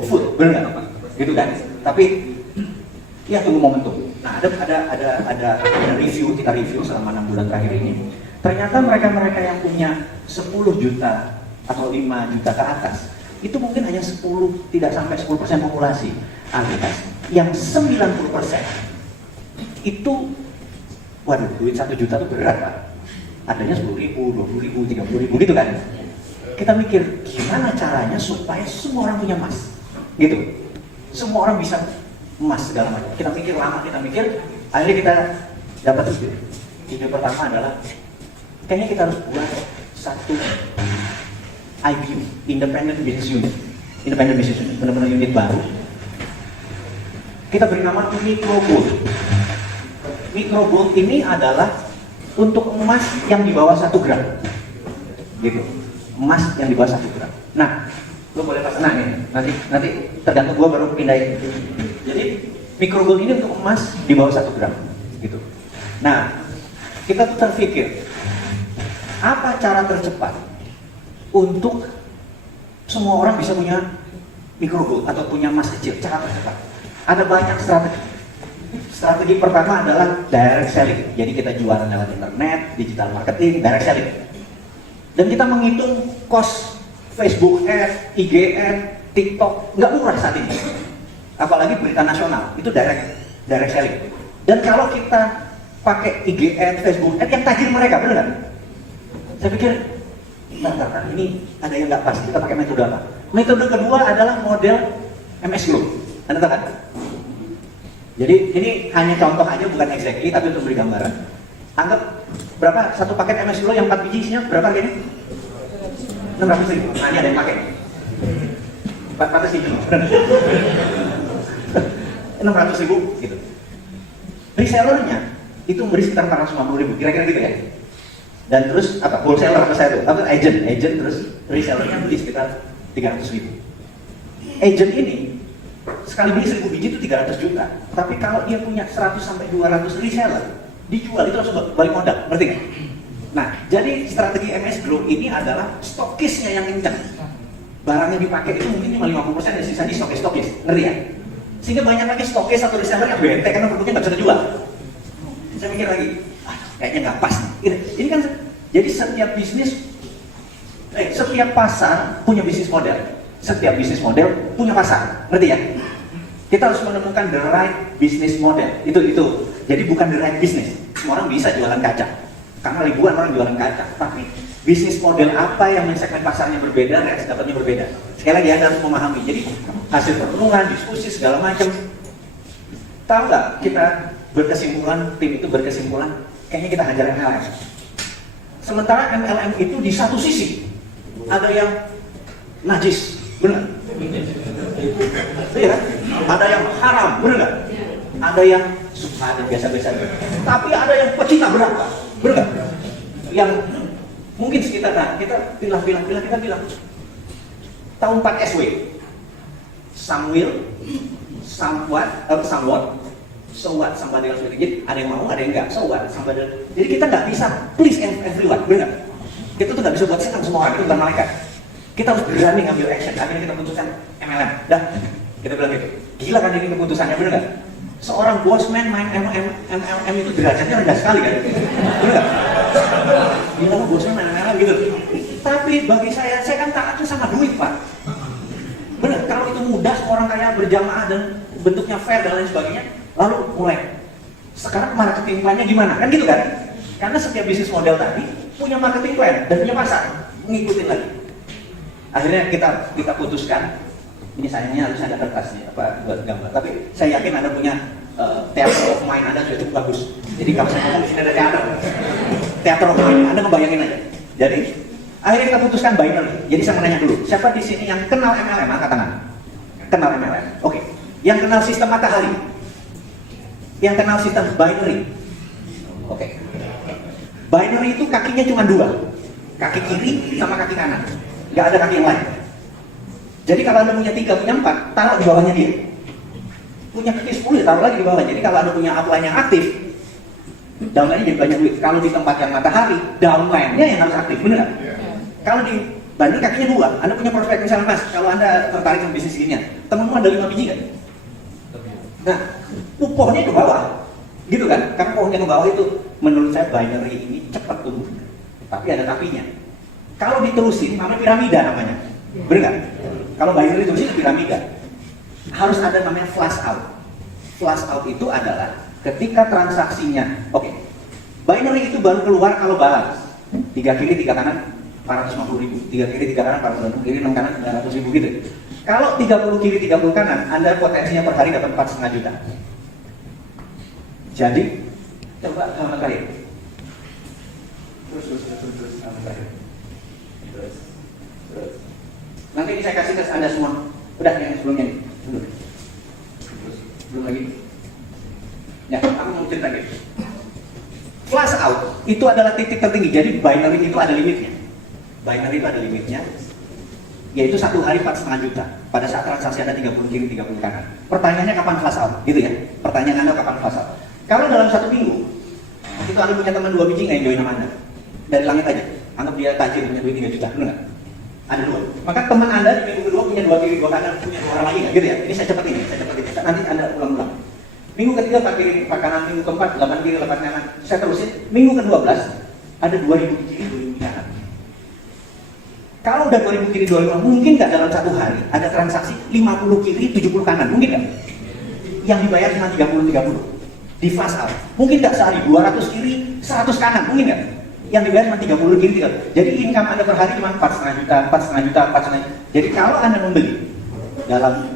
GoFood, bener nggak? Gitu kan? Tapi ya tunggu momentum. Nah ada review, kita review selama 6 bulan terakhir ini. Ternyata mereka yang punya 10 juta atau 5 juta ke atas, itu mungkin hanya 10, tidak sampai 10% populasi. Alias yang 90% itu, waduh, duit 1 juta itu berat Pak. Adanya 10.000, 20.000, 30.000 gitu kan. Kita mikir, gimana caranya supaya semua orang punya emas? Gitu. Semua orang bisa emas segala macam. Kita mikir lama, kita mikir, akhirnya kita dapat ide. Ide pertama adalah, kayaknya kita harus buat satu IBU, Independent Business Unit. Independent Business Unit, benar-benar unit baru. Kita beri nama Microgold. Microgold ini adalah untuk emas yang di bawah 1 gram. Gitu. Emas yang di bawah 1 gram. Nah, lo boleh pasang, nah ini, nanti tergantung gua baru pindahin. Jadi, Microgold ini untuk emas di bawah 1 gram. Gitu. Nah, kita tuh terpikir, apa cara tercepat untuk semua orang bisa punya Microgold atau punya emas kecil? Cara tercepat. Ada banyak strategi. Strategi pertama adalah direct selling. Jadi kita jualan lewat internet, digital marketing, direct selling. Dan kita menghitung cost Facebook Ad, IG Ad, TikTok, nggak murah saat ini. Apalagi berita nasional, itu direct selling. Dan kalau kita pakai IG Ad, Facebook Ad, yang tajir mereka, benar nggak? Saya pikir, bentar, ini ada yang nggak pas, kita pakai metode apa? Metode kedua adalah model MS Glow. Anda tahu kan? Jadi ini hanya contoh aja, bukan exactly, tapi untuk beri gambaran. Anggap berapa satu paket MS Glow yang 4 biji isinya berapa harganya? 600.000. Nah, ini ada yang pakai 400.000. 600.000 gitu. Resellernya itu beri sekitar 450.000, kira-kira gitu ya. Dan terus apa? Wholesaler apa saya tuh? Apa agent terus resellernya beli sekitar 300.000. Agent ini sekali beli 1.000 biji itu 300 juta. Tapi kalau dia punya 100 sampai 200 reseller, dijual itu langsung balik modal, ngerti nggak? Nah, jadi strategi MS Glow ini adalah stokisnya yang kencang. Barangnya dipakai itu mungkin cuma 50%, dan sisanya stokis, ngerti ya? Sehingga banyak lagi stokis atau reseller yang bete karena produknya nggak bisa dijual. Saya mikir lagi, kayaknya nggak pas. Ini kan, jadi setiap bisnis, setiap pasar punya bisnis model. Setiap bisnis model punya pasar, ngerti ya? Kita harus menemukan the right business model. Itu. Jadi bukan the right business. Semua orang bisa jualan kaca, karena ribuan orang jualan kaca. Tapi bisnis model apa yang segmen pasarnya berbeda, reaksi dapatnya berbeda. Sekali lagi Anda harus memahami. Jadi hasil perenungan, diskusi segala macam. Tahu nggak? Kita berkesimpulan, tim itu berkesimpulan, kayaknya kita hajar MLM. Sementara MLM itu di satu sisi ada yang najis. Benar? Iya, ada yang haram, benar nggak? Ada yang suka, ada biasa-biasa. Tapi ada yang pecinta berat, benar nggak? Yang mungkin sekitar, nah, kita bilang, kita bilang tahun 4 SW, somewhat, so what, somebody else. Jadi ada yang mau, ada yang enggak, so what, somebody. Jadi kita nggak bisa please everyone, benar? Kita tuh nggak bisa buat senang semua orang, itu bukan malaikat. Kita harus berani ngambil action. Akhirnya kita putuskan MLM. Dah, kita bilang gitu. Gila kan ini keputusannya, bener nggak? Seorang bosman main MLM itu derajatnya rendah sekali kan? Bener nggak? Gila kan bosman main MLM gitu. Tapi bagi saya kan taatnya sama duit Pak. Bener, kalau itu mudah, orang kaya berjamaah dan bentuknya fair dan lain sebagainya, lalu mulai. Sekarang marketing plan-nya gimana? Kan gitu kan? Karena setiap bisnis model tadi punya marketing plan dan punya pasar. Ngikutin lagi. Akhirnya kita putuskan, ini sayangnya harus ada kertas nih, apa buat gambar. Tapi saya yakin Anda punya theater of mind, Anda sudah cukup bagus. Jadi kalau saya ngomong di sini ada theater of mind, Anda ngebayangin aja. Jadi akhirnya kita putuskan binary. Jadi saya mau nanya dulu, siapa di sini yang kenal MLM? Angkat tangan. Kenal MLM? Oke. Yang kenal sistem matahari? Yang kenal sistem binary? Oke. Binary itu kakinya cuma 2, kaki kiri sama kaki kanan. Nggak ada kaki yang lain. Jadi kalau Anda punya 3, punya 4, taruh di bawahnya dia. Punya kaki 10, taruh lagi di bawah. Jadi kalau Anda punya upline yang aktif, downline-nya jadi banyak duit. Kalau di tempat yang matahari, downline-nya yang harus aktif, benar? Kalau di Binary kakinya 2, Anda punya prospek misalnya Mas, kalau Anda tertarik sama bisnis ginian, temanmu ada 5 biji kan? Nah, pohonnya ke bawah, gitu kan? Karena pohonnya ke bawah itu, menurut saya binary ini cepat tumbuh, tapi ada tapinya. Kalau diterusin, namanya piramida namanya, bener nggak? Kalau binary diterusin piramida, harus ada namanya flush out. Flush out itu adalah ketika transaksinya, oke, binary itu baru keluar kalau balance, 3 kiri 3 kanan 450.000, 3 kiri 3 kanan 450.000, kiri 6 kanan 900.000 gitu. Kalau 30 kiri 30 kanan, Anda potensinya per hari dapat 4,5 juta. Jadi, coba sama kali. Terus sama kali. Terus. Nanti ini saya kasih tes Anda semua. Udah yang sebelumnya nih. Belum lagi. Ya, aku mau cerita gitu. Flush out itu adalah titik tertinggi. Jadi binary itu ada limitnya. Binary itu ada limitnya, yaitu 1 hari 4,5 juta pada saat transaksi Anda 30 kiri 30 kanan. Pertanyaannya kapan flush out, gitu ya? Pertanyaan Anda kapan flush out? Kalau dalam 1 minggu itu Anda punya teman 2 biji nggak yang join sama Anda? Dari langit aja, anggap dia tajir punya duit 3 juta, benar nggak? Ada 2. Maka teman Anda di minggu kedua punya 2 kiri 2 kanan, punya 2 orang lagi nggak? Gitu ya? Ini saya cepat ini. Nanti Anda ulang-ulang. Minggu ketiga 4 kiri 4 kanan, minggu keempat 8 kiri 8 kanan. Saya terusin. Minggu ke-12 ada 2.000 kiri 2.000 kanan. Kalau udah 2.000 kiri 2.000 kanan, mungkin nggak dalam 1 hari ada transaksi 50 kiri 70 kanan, mungkin nggak? Yang dibayar cuma 30 di flash out. Mungkin nggak sehari 200 kiri 100 kanan, mungkin nggak? Yang dibayar cuma 30 kiri 30. Jadi income Anda per hari cuma 4,5 juta, 4,5 juta, 4,5 juta. Jadi kalau Anda membeli dalam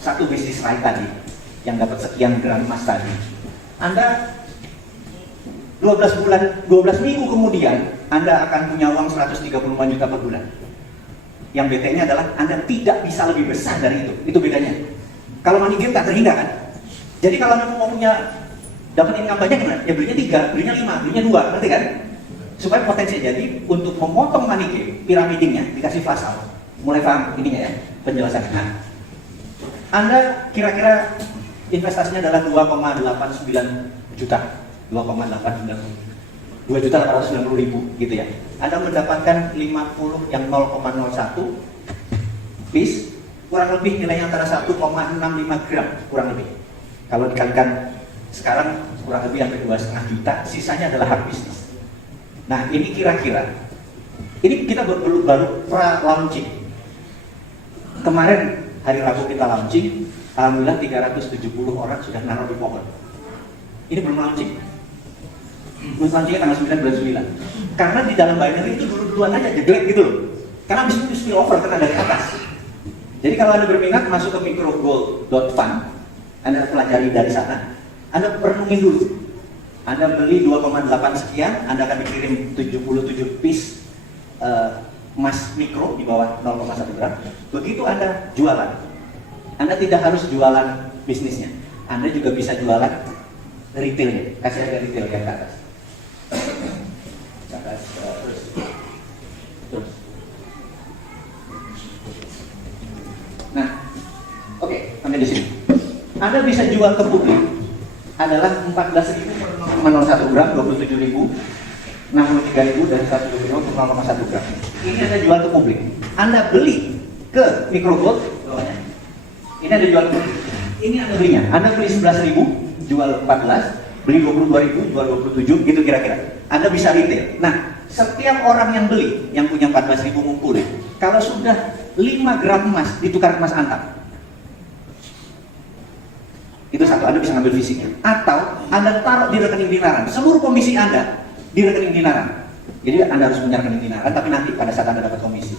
satu bisnis lain tadi yang dapat sekian gram emas tadi, Anda 12 minggu kemudian Anda akan punya uang 135 juta per bulan. Yang BT-nya adalah Anda tidak bisa lebih besar dari itu bedanya. Kalau money game tak terhindar kan? Jadi kalau Anda mau punya dapat income banyak gimana? Ya belinya 3, belinya 5, belinya 2, ngerti kan? Supaya potensi. Jadi untuk memotong money game, piramidingnya dikasih flash out. Mulai paham ininya ya, penjelasannya. Nah, Anda kira-kira investasinya adalah 2,89 juta. 2.890.000 gitu ya. Anda mendapatkan 50 yang 0,01 piece, kurang lebih nilainya antara 1,65 gram kurang lebih. Kalau dikalikan sekarang kurang lebih hampir 2,5 juta, sisanya adalah hard business. Nah ini kira-kira, ini kita baru pra-launching. Kemarin hari Rabu kita launching, alhamdulillah 370 orang sudah naruh di pohon. Ini belum launching. Launchingnya tanggal 9 bulan 9. Karena di dalam binary itu dulu-duluan aja jelek gitu loh. Karena habis itu spill over karena dari atas. Jadi kalau Anda berminat masuk ke microgold.fund, Anda pelajari dari sana, Anda perenungin dulu. Anda beli 2,8 sekian, Anda akan dikirim 77 piece emas mikro di bawah 0,1 gram. Begitu Anda jualan, Anda tidak harus jualan bisnisnya, Anda juga bisa jualan retailnya. Kasih harga retail yang ke atas. Terus. Nah, oke, sampai di sini. Anda bisa jual ke publik adalah 14.000 per 0,01 gram, 27.000, 63.000 dan 1.000 untuk 0,1 gram. Ini Anda jual ke publik. Anda beli ke microgold, bawahnya. Ini Anda jual ke publik. Ini Anda belinya. Anda beli 11.000, jual 14. Beli 22.000, jual 27, gitu kira-kira. Anda bisa retail. Nah, setiap orang yang beli, yang punya 14.000 ngumpulin, kalau sudah 5 gram emas ditukar emas antam. Itu satu, Anda bisa ngambil fisiknya. Atau Anda taruh di rekening dinaran. Seluruh komisi Anda di rekening dinaran. Jadi Anda harus punya rekening dinaran, tapi nanti pada saat Anda dapat komisi.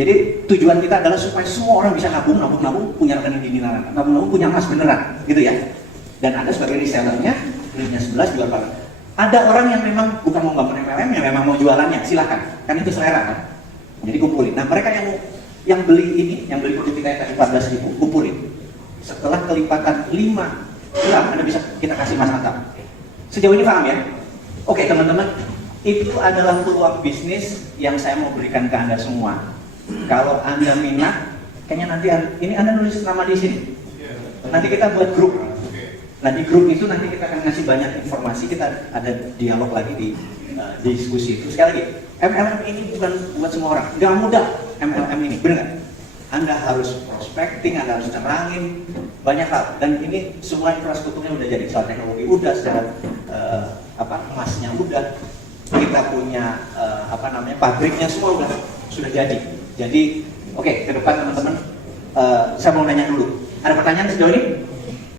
Jadi tujuan kita adalah supaya semua orang bisa nabung, punya rekening di dinaran. Nabung, punya emas beneran, gitu ya. Dan Anda sebagai resellernya, belinya 11 jual berapa? Ada orang yang memang bukan mau bangun MLM, yang memang mau jualannya, silakan. Kan itu selera kan. Jadi kumpulin. Nah mereka yang beli ini, yang beli produk kita yang tadi 14.000, kumpulin. Setelah kelipatan 5 gram, Anda bisa kita kasih mas antam. Sejauh ini paham ya? Oke teman-teman, itu adalah peluang bisnis yang saya mau berikan ke Anda semua. Kalau Anda minat, kayaknya nanti ini Anda nulis nama di sini. Nanti kita buat grup. Nah di grup itu nanti kita akan ngasih banyak informasi, kita ada dialog lagi di diskusi itu. Sekali lagi, MLM ini bukan buat semua orang, nggak mudah MLM ini, benar nggak? Anda harus prospecting, Anda harus terangin banyak hal, dan ini semua infrastrukturnya udah jadi, soal teknologi udah, secara emasnya udah, kita punya pabriknya semua sudah jadi. Jadi oke, ke depan teman-teman, saya mau nanya dulu, ada pertanyaan sejauh ini?